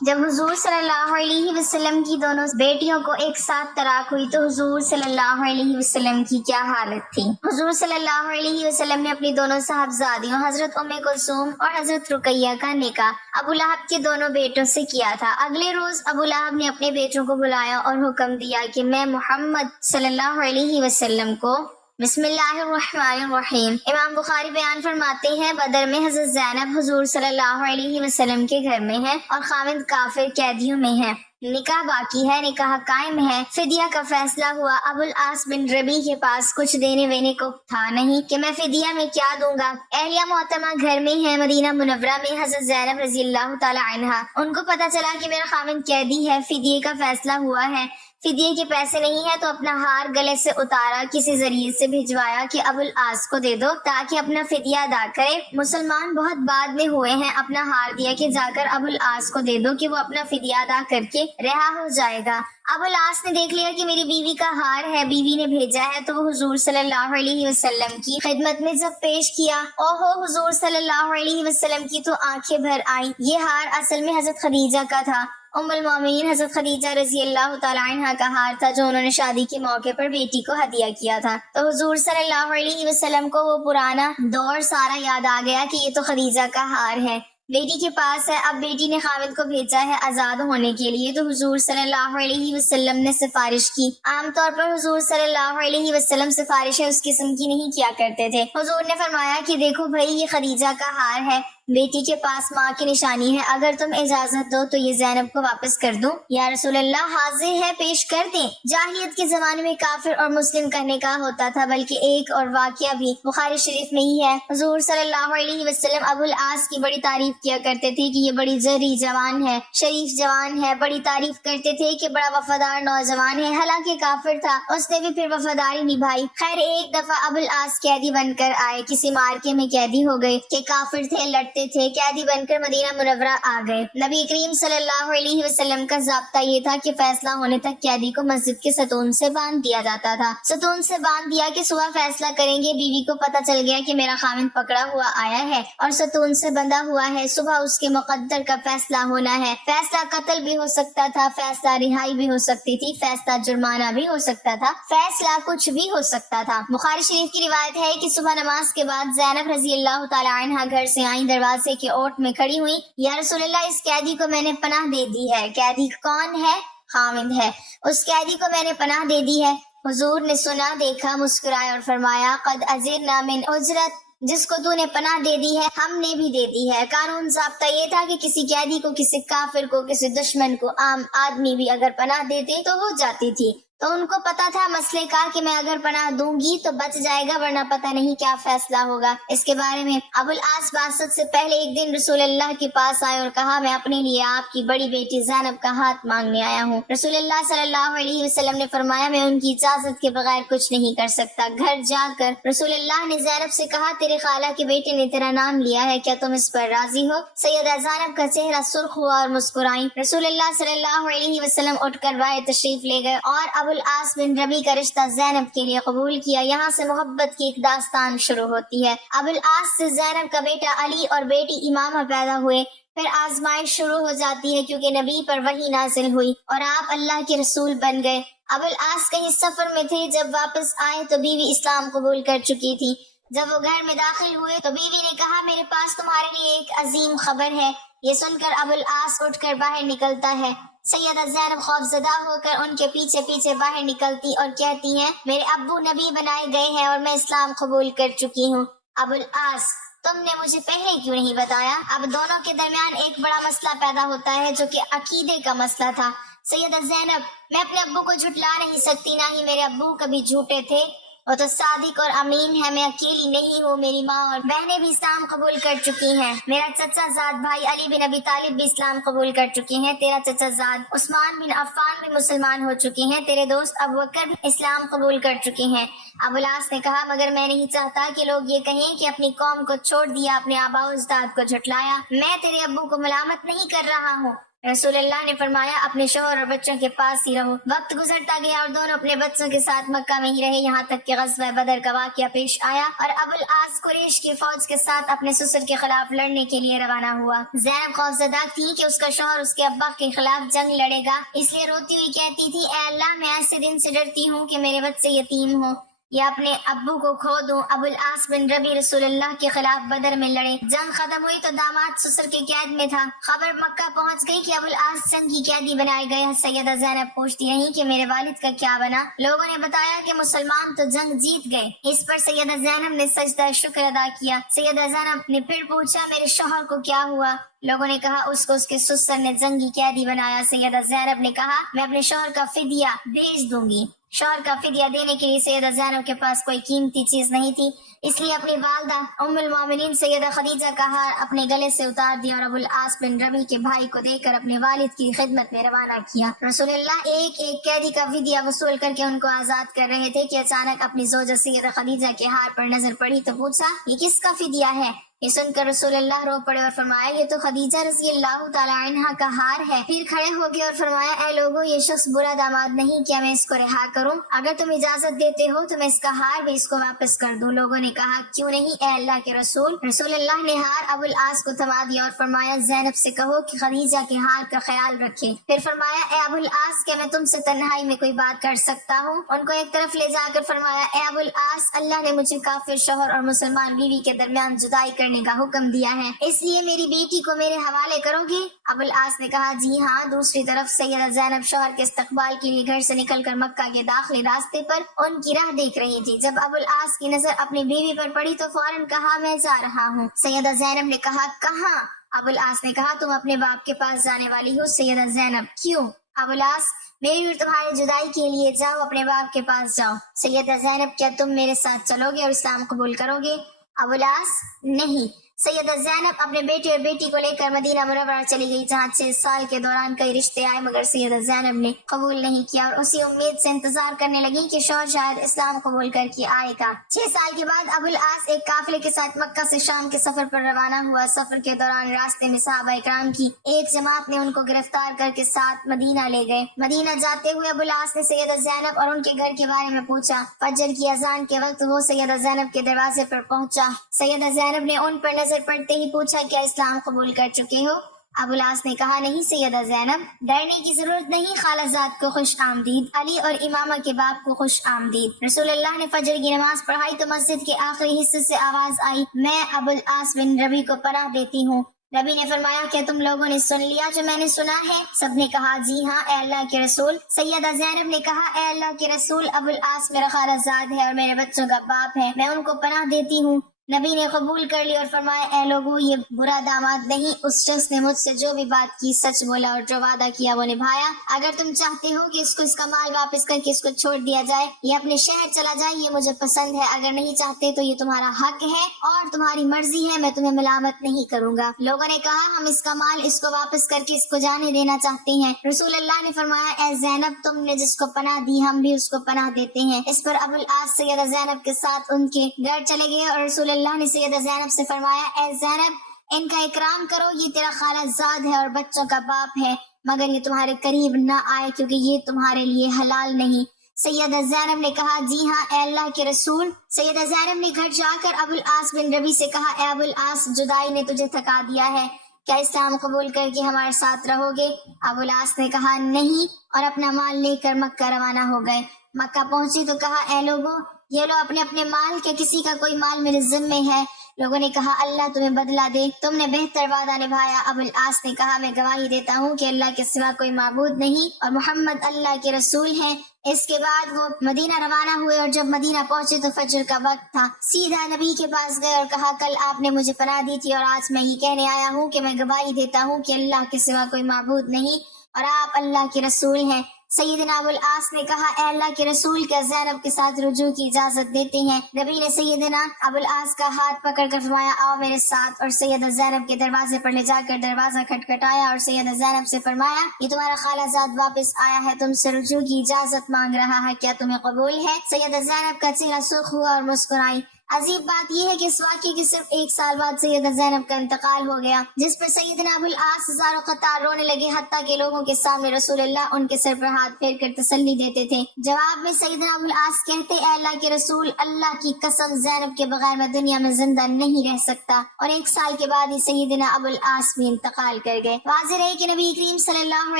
جب حضور صلی اللہ علیہ وسلم کی دونوں بیٹیوں کو ایک ساتھ طلاق ہوئی تو حضور صلی اللہ علیہ وسلم کی کیا حالت تھی؟ حضور صلی اللہ علیہ وسلم نے اپنی دونوں صاحبزادیوں حضرت ام کلثوم اور حضرت رقیہ کا نکاح ابو لہب کے دونوں بیٹوں سے کیا تھا۔ اگلے روز ابو لہب نے اپنے بیٹوں کو بلایا اور حکم دیا کہ میں محمد صلی اللہ علیہ وسلم کو بسم اللہ الرحمن الرحیم۔ امام بخاری بیان فرماتے ہیں بدر میں حضرت زینب حضور صلی اللہ علیہ وسلم کے گھر میں ہے اور خاوند کافر قیدیوں میں ہے، نکاح باقی ہے، نکاح قائم ہے۔ فدیہ کا فیصلہ ہوا۔ ابو العاص بن ربیع کے پاس کچھ دینے وینے کو تھا نہیں کہ میں فدیہ میں کیا دوں گا۔ اہلیہ محترمہ گھر میں ہے مدینہ منورہ میں حضرت زینب رضی اللہ تعالی عنہا، ان کو پتہ چلا کہ میرا خاوند قیدی ہے، فدیے کا فیصلہ ہوا ہے، فدیے کے پیسے نہیں ہیں، تو اپنا ہار گلے سے اتارا، کسی ذریعے سے بھجوایا کہ ابو العاص کو دے دو تاکہ اپنا فدیہ ادا کرے۔ مسلمان بہت بعد میں ہوئے ہیں، اپنا ہار دیا کہ جا کر ابو العاص کو دے دو کہ وہ اپنا فدیہ ادا کر کے رہا ہو جائے گا۔ ابو العاص نے دیکھ لیا کہ میری بیوی کا ہار ہے، بیوی نے بھیجا ہے، تو وہ حضور صلی اللہ علیہ وسلم کی خدمت میں جب پیش کیا، اوہو حضور صلی اللہ علیہ وسلم کی تو آنکھیں بھر آئیں۔ یہ ہار اصل میں حضرت خدیجہ کا تھا، ام المومنین حضرت خدیجہ رضی اللہ تعالی عنہا کا ہار تھا جو انہوں نے شادی کے موقع پر بیٹی کو ہدیہ کیا تھا۔ تو حضور صلی اللہ علیہ وسلم کو وہ پرانا دور سارا یاد آ گیا کہ یہ تو خدیجہ کا ہار ہے، بیٹی کے پاس ہے، اب بیٹی نے خاوند کو بھیجا ہے آزاد ہونے کے لیے، تو حضور صلی اللہ علیہ وسلم نے سفارش کی۔ عام طور پر حضور صلی اللہ علیہ وسلم سفارشیں اس قسم کی نہیں کیا کرتے تھے۔ حضور نے فرمایا کہ دیکھو بھائی، یہ خدیجہ کا ہار ہے، بیٹی کے پاس ماں کی نشانی ہے، اگر تم اجازت دو تو یہ زینب کو واپس کر دوں۔ یا رسول اللہ، حاضر ہے، پیش کر دیں۔ جاہلیت کے زمانے میں کافر اور مسلم کا نکاح ہوتا تھا، بلکہ ایک اور واقعہ بھی بخاری شریف میں ہی ہے۔ حضور صلی اللہ علیہ وسلم ابو العاص کی بڑی تعریف کیا کرتے تھے کہ یہ بڑی زرعی جوان ہے، شریف جوان ہے، بڑی تعریف کرتے تھے کہ بڑا وفادار نوجوان ہے، حالانکہ کافر تھا، اس نے بھی پھر وفاداری نبھائی۔ خیر ایک دفعہ ابو العاص قیدی بن کر آئے، کسی مارکے میں قیدی ہو گئے کہ کافر تھے، لڑتے تھے، قیدی بن کر مدینہ منورہ آ گئے۔ نبی کریم صلی اللہ علیہ وسلم کا ضابطہ یہ تھا کہ فیصلہ ہونے تک قیدی کو مسجد کے ستون سے باندھ دیا جاتا تھا، ستون سے باندھ دیا کہ صبح فیصلہ کریں گے۔ بیوی کو پتہ چل گیا کہ میرا خاوند پکڑا ہوا آیا ہے اور ستون سے بندھا ہوا ہے، صبح اس کے مقدر کا فیصلہ ہونا ہے، فیصلہ قتل بھی ہو سکتا تھا، فیصلہ رہائی بھی ہو سکتی تھی، فیصلہ جرمانہ بھی ہو سکتا تھا، فیصلہ کچھ بھی ہو سکتا تھا۔ بخاری شریف کی روایت ہے کہ صبح نماز کے بعد زینب رضی اللہ تعالی عنہا گھر سے آئیں، دروازے کے اوٹ میں کھڑی ہوئی، یا رسول اللہ، اس قیدی کو میں نے پناہ دے دی ہے۔ قیدی کون ہے؟ خاوند ہے۔ اس قیدی کو میں نے پناہ دے دی ہے۔ حضور نے سنا، دیکھا، مسکرائے اور فرمایا قد اجرنا من اجرت، جس کو تو نے پناہ دے دی ہے ہم نے بھی دے دی ہے۔ قانون ضابطہ یہ تھا کہ کسی قیدی کو، کسی کافر کو، کسی دشمن کو عام آدمی بھی اگر پناہ دیتے تو ہو جاتی تھی، تو ان کو پتا تھا مسئلے کا کہ میں اگر پناہ دوں گی تو بچ جائے گا، ورنہ پتہ نہیں کیا فیصلہ ہوگا۔ اس کے بارے میں ابو العاص بعثت سے پہلے ایک دن رسول اللہ کے پاس آئے اور کہا میں اپنے لیے آپ کی بڑی بیٹی زینب کا ہاتھ مانگنے آیا ہوں۔ رسول اللہ صلی اللہ علیہ وسلم نے فرمایا میں ان کی اجازت کے بغیر کچھ نہیں کر سکتا۔ گھر جا کر رسول اللہ نے زینب سے کہا تیرے خالہ کے بیٹے نے تیرا نام لیا ہے، کیا تم اس پر راضی ہو؟ سیدہ زینب کا چہرہ سرخ ہوا اور مسکرائیں۔ رسول اللہ صلی اللہ علیہ وسلم اٹھ کر باہر تشریف لے گئے اور ابو العاص بن ربیع کا رشتہ زینب کے لیے قبول کیا۔ یہاں سے محبت کی ایک داستان شروع ہوتی ہے۔ ابو العاص سے زینب کا بیٹا علی اور بیٹی امامہ پیدا ہوئے، پھر آزمائش شروع ہو جاتی ہے کیونکہ نبی پر وحی نازل ہوئی اور آپ اللہ کے رسول بن گئے۔ ابو العاص کہیں سفر میں تھے، جب واپس آئے تو بیوی اسلام قبول کر چکی تھی۔ جب وہ گھر میں داخل ہوئے تو بیوی نے کہا میرے پاس تمہارے لیے ایک عظیم خبر ہے۔ یہ سن کر ابو العاص اٹھ کر باہر نکلتا ہے۔ سیدہ زینب خوفزدہ ہو کر ان کے پیچھے پیچھے باہر نکلتی اور کہتی ہیں میرے ابو نبی بنائے گئے ہیں اور میں اسلام قبول کر چکی ہوں۔ ابو العاص تم نے مجھے پہلے کیوں نہیں بتایا؟ اب دونوں کے درمیان ایک بڑا مسئلہ پیدا ہوتا ہے جو کہ عقیدے کا مسئلہ تھا۔ سیدہ زینب میں اپنے ابو کو جھٹلا نہیں سکتی، نہ ہی میرے ابو کبھی جھوٹے تھے، وہ تو صادق اور امین ہے، میں اکیلی نہیں ہوں، میری ماں اور بہنیں بھی اسلام قبول کر چکی ہیں، میرا چچا زاد بھائی علی بن ابی طالب بھی اسلام قبول کر چکے ہیں، تیرا چچا زاد عثمان بن عفان بھی مسلمان ہو چکے ہیں، تیرے دوست ابو بکر بھی اسلام قبول کر چکے ہیں۔ ابو العاص نے کہا مگر میں نہیں چاہتا کہ لوگ یہ کہیں کہ اپنی قوم کو چھوڑ دیا، اپنے آباء و اجداد کو جھٹلایا۔ میں تیرے ابو کو ملامت نہیں کر رہا ہوں، رسول اللہ نے فرمایا اپنے شوہر اور بچوں کے پاس ہی رہو۔ وقت گزرتا گیا اور دونوں اپنے بچوں کے ساتھ مکہ میں ہی رہے، یہاں تک کہ غزوہ بدر کا واقعہ پیش آیا اور ابو العاص قریش کی فوج کے ساتھ اپنے سسر کے خلاف لڑنے کے لیے روانہ ہوا۔ زینب خوفزدہ تھی کہ اس کا شوہر اس کے ابا کے خلاف جنگ لڑے گا، اس لیے روتی ہوئی کہتی تھی اے اللہ میں ایسے دن سے ڈرتی ہوں کہ میرے بچے یتیم ہوں یا اپنے ابو کو کھو دوں۔ ابو العاص بن ربی رسول اللہ کے خلاف بدر میں لڑے، جنگ ختم ہوئی تو داماد سسر کے قید میں تھا۔ خبر مکہ پہنچ گئی کہ ابو العاص جنگ کی قیدی بنائے گئے۔ سیدہ زینب پوچھتی رہی کہ میرے والد کا کیا بنا؟ لوگوں نے بتایا کہ مسلمان تو جنگ جیت گئے۔ اس پر سیدہ زینب نے سجدہ شکر ادا کیا۔ سیدہ زینب نے پھر پوچھا میرے شوہر کو کیا ہوا؟ لوگوں نے کہا اس کو اس کے سسر نے جنگی قیدی بنایا۔ سیدہ زینب نے کہا میں اپنے شوہر کا فدیہ بھیج دوں گی۔ شوہر کا فدیہ دینے کے لیے سیدہ زینب کے پاس کوئی قیمتی چیز نہیں تھی، اس لیے اپنی والدہ ام المومنین سیدہ خدیجہ کا ہار اپنے گلے سے اتار دیا اور ابو العاص بن ربی کے بھائی کو دے کر اپنے والد کی خدمت میں روانہ کیا۔ رسول اللہ ایک ایک قیدی کا فدیہ وصول کر کے ان کو آزاد کر رہے تھے کہ اچانک اپنی زوجہ سیدہ خدیجہ کے ہار پر نظر پڑی تو پوچھا یہ کس کا فدیہ ہے؟ یہ سن کر رسول اللہ رو پڑے اور فرمایا یہ تو خدیجہ رضی اللہ تعالی عنہا کا ہار ہے۔ پھر کھڑے ہو گئے اور فرمایا اے لوگو یہ شخص برا داماد نہیں، کیا میں اس کو رہا کروں؟ اگر تم اجازت دیتے ہو تو میں اس کا ہار بھی اس کو واپس کر دوں۔ لوگوں نے کہا کیوں نہیں اے اللہ کے رسول؟ رسول اللہ نے ہار ابو العاص کو تھما دیا اور فرمایا زینب سے کہو کہ خدیجہ کے ہار کا خیال رکھے۔ پھر فرمایا اے ابو العاص کیا میں تم سے تنہائی میں کوئی بات کر سکتا ہوں؟ ان کو ایک طرف لے جا کر فرمایا اے ابو العاص اللہ نے مجھے کافر شوہر اور مسلمان بیوی کے درمیان جدائی کرنے کا حکم دیا ہے، اس لیے میری بیٹی کو میرے حوالے کرو گے؟ ابو العاص نے کہا جی ہاں۔ دوسری طرف سیدہ زینب شوہر کے استقبال کے لیے گھر سے نکل کر مکہ کے داخلی راستے پر ان کی راہ دیکھ رہی تھی۔ جب ابو العاص کی نظر اپنی بیوی پر پڑی تو فوراً کہا میں جا رہا ہوں۔ سیدہ زینب نے کہا کہاں؟ ابو العاص نے کہا تم اپنے باپ کے پاس جانے والی ہو۔ سیدہ زینب کیوں؟ ابو العاص میری اور تمہاری جدائی کے لیے جاؤ، اپنے باپ کے پاس جاؤ۔ سیدہ زینب کیا تم میرے ساتھ چلو گے اور اسلام قبول کرو گے؟ ابو العاص نہیں۔ سیدہ زینب اپنے بیٹے اور بیٹی کو لے کر مدینہ منورہ چلی گئی، جہاں 6 سال کے دوران کئی رشتے آئے مگر سیدہ زینب نے قبول نہیں کیا اور اسی امید سے انتظار کرنے لگی کہ شوہر شاید اسلام قبول کر کے آئے گا۔ 6 سال کے بعد ابو العاص ایک قافلے کے ساتھ مکہ سے شام کے سفر پر روانہ ہوا۔ سفر کے دوران راستے میں صحابہ کرام کی ایک جماعت نے ان کو گرفتار کر کے ساتھ مدینہ لے گئے۔ مدینہ جاتے ہوئے ابو العاص نے سیدہ زینب اور ان کے گھر کے بارے میں پوچھا۔ فجر کی اذان کے وقت وہ سیدہ زینب کے دروازے پر پہنچا۔ سیدہ زینب نے ان پر نظر پڑتے ہی پوچھا کیا اسلام قبول کر چکے ہو؟ ابو العاص نے کہا نہیں سیدہ زینب۔ ڈرنے کی ضرورت نہیں، خالہ زاد کو خوش آمدید، علی اور امامہ کے باپ کو خوش آمدید۔ رسول اللہ نے فجر کی نماز پڑھائی تو مسجد کے آخری حصے سے آواز آئی میں ابو العاص بن ربی کو پناہ دیتی ہوں۔ نبی نے فرمایا کیا تم لوگوں نے سن لیا جو میں نے سنا ہے؟ سب نے کہا جی ہاں اے اللہ کے رسول۔ سیدہ زینب نے کہا اے اللہ کے رسول ابو العاص میرا خالہ زاد ہے اور میرے بچوں کا باپ ہے، میں ان کو پناہ دیتی ہوں۔ نبی نے قبول کر لی اور فرمایا اے لوگو یہ برا داماد نہیں، اس شخص نے مجھ سے جو بھی بات کی سچ بولا اور جو وعدہ کیا وہ نبھایا۔ اگر تم چاہتے ہو کہ اس کا مال واپس کر کے اس کو چھوڑ دیا جائے یا اپنے شہر چلا جائے یہ مجھے پسند ہے، اگر نہیں چاہتے تو یہ تمہارا حق ہے اور تمہاری مرضی ہے، میں تمہیں ملامت نہیں کروں گا۔ لوگوں نے کہا ہم اس کا مال اس کو واپس کر کے اس کو جانے دینا چاہتے ہیں۔ رسول اللہ نے فرمایا اے زینب تم نے جس کو پناہ دی ہم بھی اس کو پناہ دیتے ہیں۔ اس پر ابو العاص سیدہ زینب کے ساتھ ان کے گھر چلے گئے اور رسول اللہ نے سیدہ زینب سے فرمایا اے زینب ان کا اکرام کرو، یہ تیرا خالہ زاد ہے اور بچوں کا باپ ہے، مگر یہ تمہارے قریب نہ آئے کیونکہ یہ تمہارے لیے حلال نہیں۔ سیدہ زینب نے کہا جی ہاں اے اللہ کے رسول۔ سیدہ زینب نے گھر جا کر ابو العاص بن ربی سے کہا اے ابو العاص جدائی نے تجھے تھکا دیا ہے، کیا اسلام قبول کر کے ہمارے ساتھ رہو گے؟ ابو العاص نے کہا نہیں اور اپنا مال لے کر مکہ روانہ ہو گئے۔ مکہ پہنچی تو کہا اے لوگو یہ لو اپنے اپنے مال، کیا کسی کا کوئی مال میرے ذمے ہے؟ لوگوں نے کہا اللہ تمہیں بدلہ دے، تم نے بہتر وعدہ نبھایا۔ ابو العاص نے کہا میں گواہی دیتا ہوں کہ اللہ کے سوا کوئی معبود نہیں اور محمد اللہ کے رسول ہیں۔ اس کے بعد وہ مدینہ روانہ ہوئے اور جب مدینہ پہنچے تو فجر کا وقت تھا۔ سیدھا نبی کے پاس گئے اور کہا کل آپ نے مجھے پناہ دی تھی اور آج میں یہ کہنے آیا ہوں کہ میں گواہی دیتا ہوں کہ اللہ کے سوا کوئی معبود نہیں اور آپ اللہ کے رسول ہیں۔ سیدنا ابو العاص نے کہا اے اللہ کے رسول کیا زینب کے ساتھ رجوع کی اجازت دیتے ہیں؟ نبی نے سیدنا ابو العاص کا ہاتھ پکڑ کر فرمایا آؤ میرے ساتھ، اور سیدہ زینب کے دروازے پر لے جا کر دروازہ کھٹکھٹایا اور سیدہ زینب سے فرمایا یہ تمہارا خالہ زاد واپس آیا ہے، تم سے رجوع کی اجازت مانگ رہا ہے، کیا تمہیں قبول ہے؟ سیدہ زینب کا چہرہ سرخ ہوا اور مسکرائی۔ عجیب بات یہ ہے کہ اس واقعے کے صرف 1 سال بعد سیدہ زینب کا انتقال ہو گیا، جس پر سیدنا ابو العاص زار و قطار رونے لگے، حتیٰ کہ لوگوں کے سامنے رسول اللہ ان کے سر پر ہاتھ پھیر کر تسلی دیتے تھے۔ جواب میں سیدنا ابو العاص کہتے، اے اللہ کے رسول، اللہ کی قسم زینب کے بغیر میں دنیا میں زندہ نہیں رہ سکتا، اور 1 سال کے بعد ہی سیدنا ابو العاص بھی انتقال کر گئے۔ واضح رہے کہ نبی کریم صلی اللہ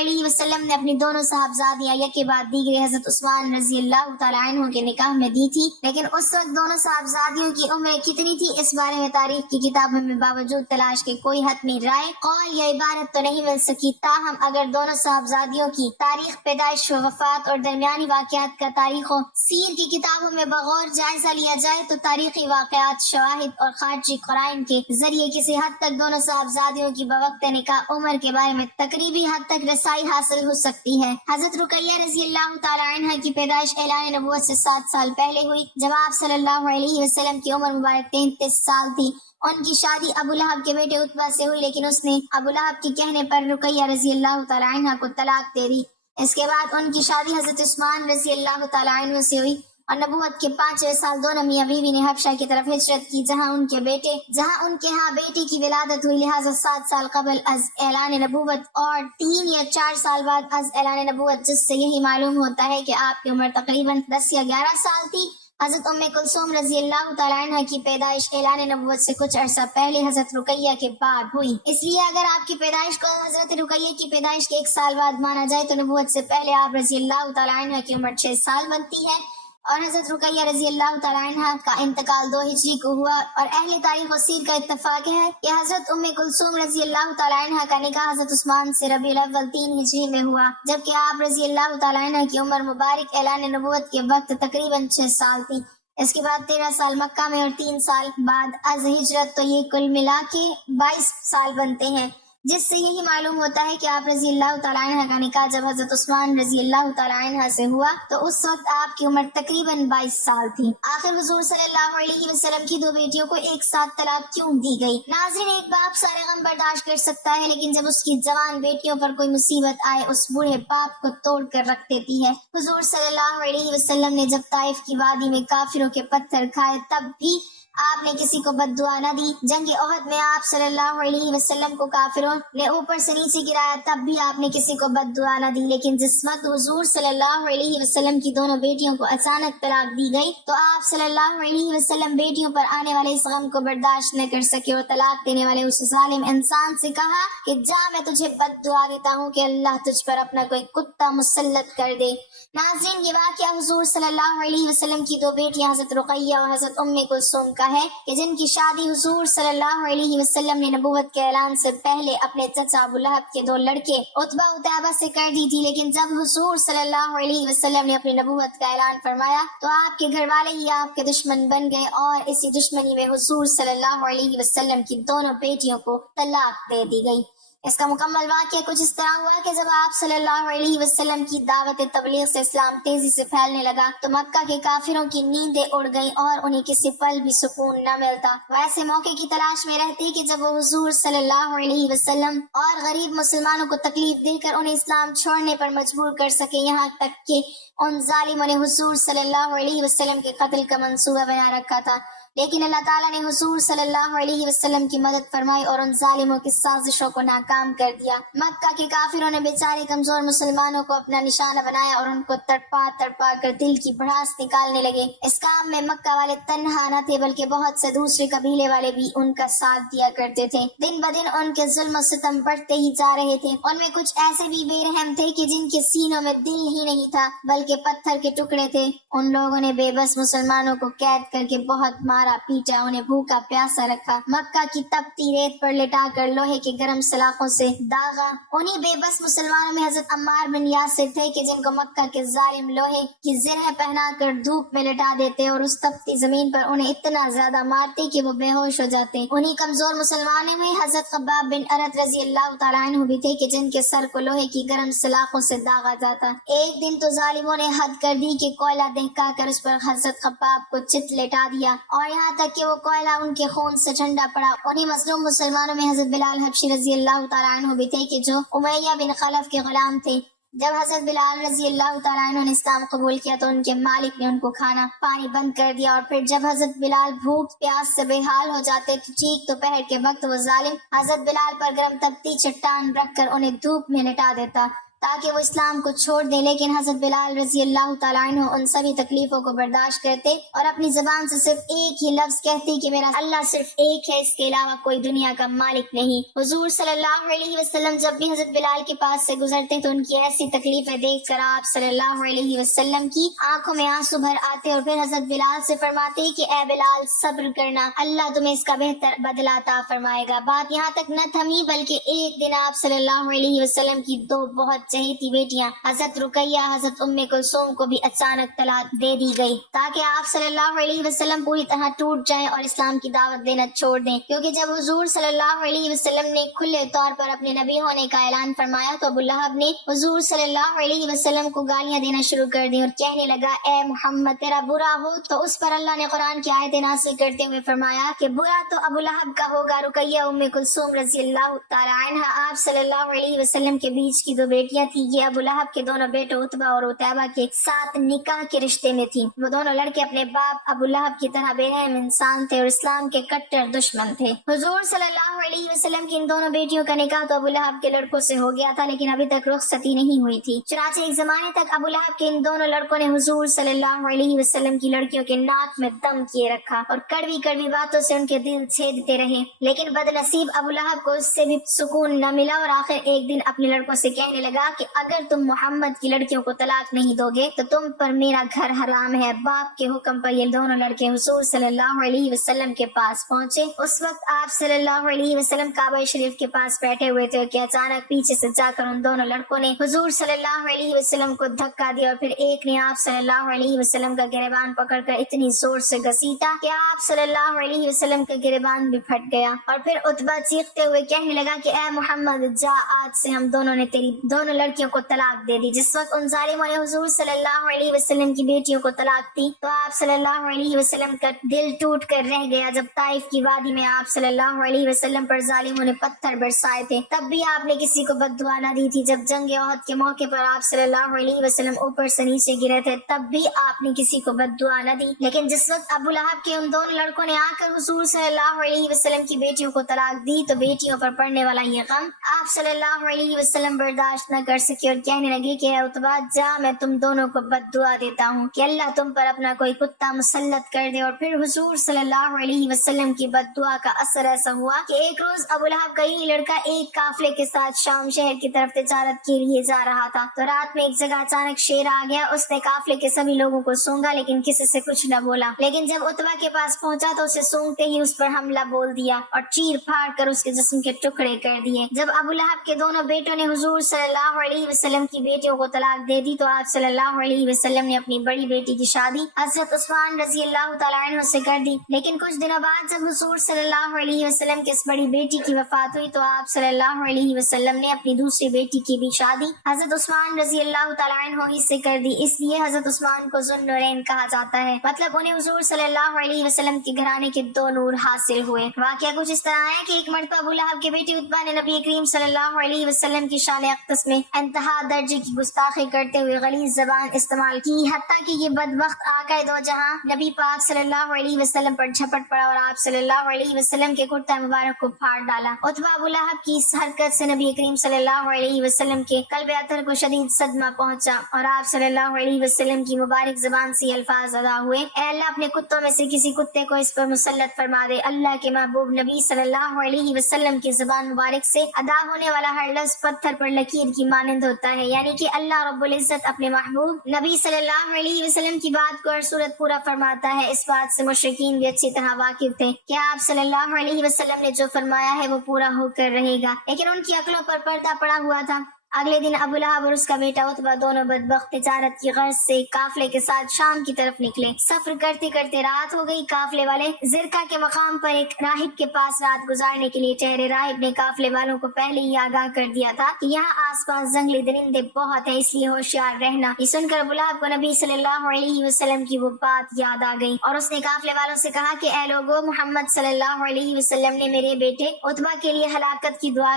علیہ وسلم نے اپنی دونوں صاحبزادیاں یکے بعد دیگرے حضرت عثمان رضی اللہ تعالیٰ عنہ کے نکاح میں دی تھی، لیکن اس وقت دونوں صاحبزادیوں کی عمریں کتنی تھی اس بارے میں تاریخ کی کتابوں میں باوجود تلاش کے کوئی حتمی رائے، قول یا عبارت تو نہیں مل سکی۔ تاہم اگر دونوں صاحبزادیوں کی تاریخ پیدائش و وفات اور درمیانی واقعات کا تاریخ و سیر کی کتابوں میں بغور جائزہ لیا جائے تو تاریخی واقعات، شواہد اور خارجی قرائن کے ذریعے کسی حد تک دونوں صاحبزادیوں کی بوقت نکاح عمر کے بارے میں تقریبی حد تک رسائی حاصل ہو سکتی ہے۔ حضرت رقیہ رضی اللہ تعالیٰ عنہ کی پیدائش اعلان نبوت سے 7 سال پہلے ہوئی، جب آپ صلی اللہ علیہ وسلم کی عمر مبارک 33 سال تھی۔ ان کی شادی ابو لہب کے بیٹے عتبہ سے ہوئی، لیکن اس نے ابو لہب کے کہنے پر رقیہ رضی اللہ تعالیٰ عنہ کو طلاق دے دی۔ اس کے بعد ان کی شادی حضرت عثمان رضی اللہ تعالیٰ عنہ سے ہوئی، اور نبوت کے 5ویں سال دونوں میاں بیوی نے حبشہ کی طرف ہجرت کی، جہاں ان کے ہاں بیٹی کی ولادت ہوئی، لہٰذا 7 سال قبل از اعلان نبوت اور 3 یا 4 سال بعد از اعلان نبوت، جس سے یہی معلوم ہوتا ہے کہ آپ کی عمر تقریباً 10 یا 11 سال تھی۔ حضرت ام کلثوم رضی اللہ تعالیٰ عنہ کی پیدائش اعلان نبوت سے کچھ عرصہ پہلے حضرت رقیہ کے بعد ہوئی، اس لیے اگر آپ کی پیدائش کو حضرت رقیہ کی پیدائش کے 1 سال بعد مانا جائے تو نبوت سے پہلے آپ رضی اللہ تعالیٰ عنہ کی عمر 6 سال بنتی ہے، اور حضرت رقیہ رضی اللہ تعالیٰ عنہ کا انتقال 2 ہجری کو ہوا۔ اور اہل تاریخ و سیر کا اتفاق ہے کہ حضرت ام کلثوم رضی اللہ تعالیٰ عنہ کا نکاح حضرت عثمان سے ربیع الاول 3 ہجری میں ہوا، جبکہ آپ رضی اللہ تعالیٰ عنہ کی عمر مبارک اعلان نبوت کے وقت تقریباً 6 سال تھی۔ اس کے بعد 13 سال مکہ میں اور 3 سال بعد از ہجرت، تو یہ کل ملا کے 22 سال بنتے ہیں، جس سے یہی معلوم ہوتا ہے کہ آپ رضی اللہ تعالیٰ عنہ کا نکاح جب حضرت عثمان رضی اللہ تعالیٰ عنہ سے ہوا تو اس وقت آپ کی عمر تقریباً 22 سال تھی۔ آخر حضور صلی اللہ علیہ وسلم کی 2 بیٹیوں کو ایک ساتھ طلاق کیوں دی گئی؟ ناظرین، ایک باپ سارے غم برداشت کر سکتا ہے، لیکن جب اس کی جوان بیٹیوں پر کوئی مصیبت آئے اس بوڑھے باپ کو توڑ کر رکھ دیتی ہے۔ حضور صلی اللہ علیہ وسلم نے جب طائف کی وادی میں کافروں کے پتھر کھائے تب بھی آپ نے کسی کو بد دعا نہ دی۔ جنگ احد میں آپ صلی اللہ علیہ وسلم کو کافروں نے اوپر سے نیچے گرایا تب بھی آپ نے کسی کو بد دعا نہ دی، لیکن جس وقت حضور صلی اللہ علیہ وسلم کی دونوں بیٹیوں کو اچانک طلاق دی گئی تو آپ صلی اللہ علیہ وسلم بیٹیوں پر آنے والے اس غم کو برداشت نہ کر سکے اور طلاق دینے والے اس ظالم انسان سے کہا کہ جا، میں تجھے بد دعا دیتا ہوں کہ اللہ تجھ پر اپنا کوئی کتا مسلط کر دے۔ ناظرین، یہ واقعہ حضور صلی اللہ علیہ وسلم کی 2 بیٹیاں حضرت رقیہ اور حضرت ام کلثوم کا ہے کہ جن کی شادی حضور صلی اللہ علیہ وسلم نے نبوت کے اعلان سے پہلے اپنے چچا ابو لہب کے 2 لڑکے عتبہ عتیبہ سے کر دی تھی، لیکن جب حضور صلی اللہ علیہ وسلم نے اپنی نبوت کا اعلان فرمایا تو آپ کے گھر والے ہی آپ کے دشمن بن گئے، اور اسی دشمنی میں حضور صلی اللہ علیہ وسلم کی دونوں بیٹیوں کو طلاق دے دی گئی۔ اس کا مکمل واقعہ کچھ اس طرح ہوا کہ جب آپ صلی اللہ علیہ وسلم کی دعوت تبلیغ سے اسلام تیزی سے پھیلنے لگا تو مکہ کے کافروں کی نیندیں اڑ گئیں اور انہیں کسی پل بھی سکون نہ ملتا۔ وہ ایسے موقع کی تلاش میں رہتے کہ جب وہ حضور صلی اللہ علیہ وسلم اور غریب مسلمانوں کو تکلیف دے کر انہیں اسلام چھوڑنے پر مجبور کر سکے، یہاں تک کہ ان ظالموں نے حضور صلی اللہ علیہ وسلم کے قتل کا منصوبہ بنا رکھا تھا، لیکن اللہ تعالیٰ نے حضور صلی اللہ علیہ وسلم کی مدد فرمائی اور ان ظالموں کی سازشوں کو ناکام کر دیا۔ مکہ کے کافروں نے بیچارے کمزور مسلمانوں کو اپنا نشانہ بنایا اور ان کو تڑپا تڑپا کر دل کی بھڑاس نکالنے لگے۔ اس کام میں مکہ والے تنہا نہ تھے بلکہ بہت سے دوسرے قبیلے والے بھی ان کا ساتھ دیا کرتے تھے۔ دن بدن ان کے ظلم و ستم بڑھتے ہی جا رہے تھے۔ ان میں کچھ ایسے بھی بے رحم تھے کہ جن کے سینوں میں دل ہی نہیں تھا بلکہ پتھر کے ٹکڑے تھے۔ ان لوگوں نے بے بس مسلمانوں کو قید کر کے بہت مارا پیٹا، انہیں بھوکا پیاسا رکھا، مکہ کی تپتی ریت پر لٹا کر لوہے کے گرم سلاخوں سے داغا۔ انہی بے بس مسلمانوں میں حضرت عمار بن یاسر تھے کہ جن کو مکہ کے ظالم لوہے کی زرہ پہنا کر دھوپ میں لٹا دیتے اور اس تپتی زمین پر انہیں اتنا زیادہ مارتے کہ وہ بے ہوش ہو جاتے۔ انہی کمزور مسلمانوں میں حضرت خباب بن ارت رضی اللہ تعالیٰ عنہ بھی تھے کہ جن کے سر کو لوہے کی گرم سلاخوں سے داغا جاتا۔ ایک دن تو ظالموں نے حد کر دی کہ کوئلہ دہکا کر اس پر حضرت خباب کو چت لٹا دیا اور یہاں تک کہ وہ کوئلہ ان کے خون سے ٹھنڈا پڑا۔ انہی مظلوم مسلمانوں میں حضرت بلال حبشی رضی اللہ تعالیٰ عنہ بھی تھے کہ جو امیہ بن خلف کے غلام تھے۔ جب حضرت بلال رضی اللہ تعالیٰ عنہ نے اسلام قبول کیا تو ان کے مالک نے ان کو کھانا پانی بند کر دیا، اور پھر جب حضرت بلال بھوک پیاس سے بے حال ہو جاتے تو ٹھیک دوپہر کے وقت وہ ظالم حضرت بلال پر گرم تپتی چٹان رکھ کر انہیں دھوپ میں لٹا دیتا تاکہ وہ اسلام کو چھوڑ دے، لیکن حضرت بلال رضی اللہ تعالیٰ عنہ ان سبھی تکلیفوں کو برداشت کرتے اور اپنی زبان سے صرف ایک ہی لفظ کہتے کہ میرا اللہ صرف ایک ہے، اس کے علاوہ کوئی دنیا کا مالک نہیں۔ حضور صلی اللہ علیہ وسلم جب بھی حضرت بلال کے پاس سے گزرتے تو ان کی ایسی تکلیفیں دیکھ کر آپ صلی اللہ علیہ وسلم کی آنکھوں میں آنسو بھر آتے اور پھر حضرت بلال سے فرماتے کہ اے بلال صبر کرنا، اللہ تمہیں اس کا بہتر بدلہ عطا فرمائے گا۔ بات یہاں تک نہ تھمی بلکہ ایک دن آپ صلی اللہ علیہ وسلم کی دو بہت چہیتی بیٹیاں حضرت رقیہ حضرت ام کلثوم کو بھی اچانک طلاق دے دی گئی تاکہ آپ صلی اللہ علیہ وسلم پوری طرح ٹوٹ جائیں اور اسلام کی دعوت دینا چھوڑ دیں، کیونکہ جب حضور صلی اللہ علیہ وسلم نے کھلے طور پر اپنے نبی ہونے کا اعلان فرمایا تو ابو لہب نے حضور صلی اللہ علیہ وسلم کو گالیاں دینا شروع کر دی اور کہنے لگا اے محمد تیرا برا ہو تو اس پر اللہ نے قرآن کی آیتیں نازل کرتے ہوئے فرمایا کہ برا تو ابو لہب کا ہوگا۔ رقیہ ام کلثوم رضی اللہ تعالی عنہا آپ صلی اللہ علیہ وسلم کے بیچ کی دو بیٹیاں تھی، یہ ابو لہب کے دونوں بیٹوں عتبہ اور عتیبہ کے ساتھ نکاح کے رشتے میں تھی۔ وہ دونوں لڑکے اپنے باپ ابو لہب کی طرح بے رحم انسان تھے اور اسلام کے کٹر دشمن تھے۔ حضور صلی اللہ علیہ وسلم کی ان دونوں بیٹیوں کا نکاح تو ابو لہب کے لڑکوں سے ہو گیا تھا، لیکن ابھی تک رخصتی نہیں ہوئی تھی۔ چنانچہ ایک زمانے تک ابو لہب کے ان دونوں لڑکوں نے حضور صلی اللہ علیہ وسلم کی لڑکیوں کے ناک میں دم کیے رکھا اور کڑوی کڑوی باتوں سے ان کے دل چھیدتے رہے، لیکن بد نصیب ابو لہب کو اس سے بھی سکون نہ ملا اور آخر ایک دن اپنے لڑکوں سے کہنے لگا کہ اگر تم محمد کی لڑکیوں کو طلاق نہیں دو گے تو تم پر میرا گھر حرام ہے۔ باپ کے حکم پر یہ دونوں لڑکے حضور صلی اللہ علیہ وسلم کے پاس پہنچے۔ اس وقت آپ صلی اللہ علیہ وسلم کعبہ شریف کے پاس بیٹھے ہوئے تھے کہ اچانک پیچھے سے جا کر ان دونوں لڑکوں نے حضور صلی اللہ علیہ وسلم کو دھکا دیا اور پھر ایک نے آپ صلی اللہ علیہ وسلم کا گریبان پکڑ کر اتنی زور سے گھسیٹا کہ آپ صلی اللہ علیہ وسلم کا گریبان بھی پھٹ گیا، اور پھر عتبہ چیختے ہوئے کہنے لگا کہ اے محمد جا، آج سے ہم دونوں نے تیری دونوں لڑکیوں کو طلاق دے دی۔ جس وقت ان ظالموں نے حضور صلی اللہ علیہ وسلم کی بیٹیوں کو طلاق دی تو آپ صلی اللہ علیہ وسلم کا دل ٹوٹ کر رہ گیا۔ جب طائف کی وادی میں آپ صلی اللہ علیہ وسلم پر ظالموں نے پتھر برسائے تھے تب بھی آپ نے کسی کو بد دعا نہ دی تھی۔ جب جنگ احد کے موقع پر آپ صلی اللہ علیہ وسلم اوپر سے نیچے گرے تھے تب بھی آپ نے کسی کو بد دعا نہ دی، لیکن جس وقت ابو لہب کے ان دونوں لڑکوں نے آ کر حضور صلی اللہ علیہ وسلم کی بیٹیوں کو طلاق دی تو بیٹیوں پر پڑنے والا یہ غم آپ صلی اللہ علیہ وسلم برداشت نہ کر سکے اور کہنے لگے کہ اے عتبہ جا، میں تم دونوں کو بد دعا دیتا ہوں کہ اللہ تم پر اپنا کوئی کتا مسلط کر دے۔ اور پھر حضور صلی اللہ علیہ وسلم کی بد دعا کا اثر ایسا ہوا کہ ایک روز ابو لہب کا یہ لڑکا ایک قافلے کے ساتھ شام شہر کی طرف تجارت کے لیے جا رہا تھا تو رات میں ایک جگہ اچانک شیر آ گیا۔ اس نے قافلے کے سبھی لوگوں کو سونگا لیکن کسی سے کچھ نہ بولا، لیکن جب عتبہ کے پاس پہنچا تو اسے سونگتے ہی اس پر حملہ بول دیا اور چیر پھاڑ کر اس کے جسم کے ٹکڑے کر دیے۔ جب ابو لہب کے دونوں بیٹوں نے حضور صلی اللہ علیہ وسلم کی بیٹیوں کو طلاق دے دی تو آپ صلی اللہ علیہ وسلم نے اپنی بڑی بیٹی کی شادی حضرت عثمان رضی اللہ تعالیٰ عنہ سے کر دی، لیکن کچھ دنوں بعد جب حضور صلی اللہ علیہ وسلم کی اس بڑی بیٹی کی وفات ہوئی تو آپ صلی اللہ علیہ وسلم نے اپنی دوسری بیٹی کی بھی شادی حضرت عثمان رضی اللہ تعالیٰ عنہ ہی سے کر دی، اس لیے حضرت عثمان کو ذو النورین کہا جاتا ہے، مطلب انہیں حضور صلی اللہ علیہ وسلم کے گھرانے کے دو نور حاصل ہوئے۔ واقعہ کچھ اس طرح ہے کہ ایک مرتبہ ابو لہب کے بیٹی عتبہ نے نبی کریم صلی اللہ علیہ وسلم کی شان اقدس میں انتہا درجے کی گستاخی کرتے ہوئے غلیظ زبان استعمال کی، حتیٰ کہ یہ بدبخت آقا دو جہاں نبی پاک صلی اللہ علیہ وسلم پر جھپٹ پڑا اور آپ صلی اللہ علیہ وسلم کے کرتا مبارک کو پھاڑ ڈالا۔ عتبہ ابو لہب کی اس حرکت سے نبی کریم صلی اللہ علیہ وسلم کے قلب اطہر کو شدید صدمہ پہنچا اور آپ صلی اللہ علیہ وسلم کی مبارک زبان سے الفاظ ادا ہوئے، اے اللہ اپنے کتوں میں سے کسی کتے کو اس پر مسلط فرما دے۔ اللہ کے محبوب نبی صلی اللہ علیہ وسلم کی زبان مبارک سے ادا ہونے والا ہر لفظ پتھر پر لکیر کی مانند ہوتا ہے، یعنی کہ اللہ رب العزت اپنے محبوب نبی صلی اللہ علیہ وسلم کی بات کو ہر صورت پورا فرماتا ہے۔ اس بات سے مشرکین بھی اچھی طرح واقف تھے کہ آپ صلی اللہ علیہ وسلم نے جو فرمایا ہے وہ پورا ہو کر رہے گا، لیکن ان کی عقلوں پر پردہ پڑا ہوا تھا۔ اگلے دن ابو لہب اور اس کا بیٹا عتبہ دونوں بدبخت تجارت کی غرض سے قافلے کے ساتھ شام کی طرف نکلے۔ سفر کرتے کرتے رات ہو گئی۔ قافلے والے زرکا کے مقام پر ایک راہب کے پاس رات گزارنے کے لیے ٹھہرے۔ راہب نے قافلے والوں کو پہلے ہی آگاہ کر دیا تھا کہ یہاں آس پاس جنگلی درندے بہت ہیں، اس لیے ہوشیار رہنا۔ یہ سن کر ابو لہب کو نبی صلی اللہ علیہ وسلم کی وہ بات یاد آ گئی اور اس نے قافلے والوں سے کہا کہ اے لوگو، محمد صلی اللہ علیہ وسلم نے میرے بیٹے عتبہ کے لیے ہلاکت کی دعا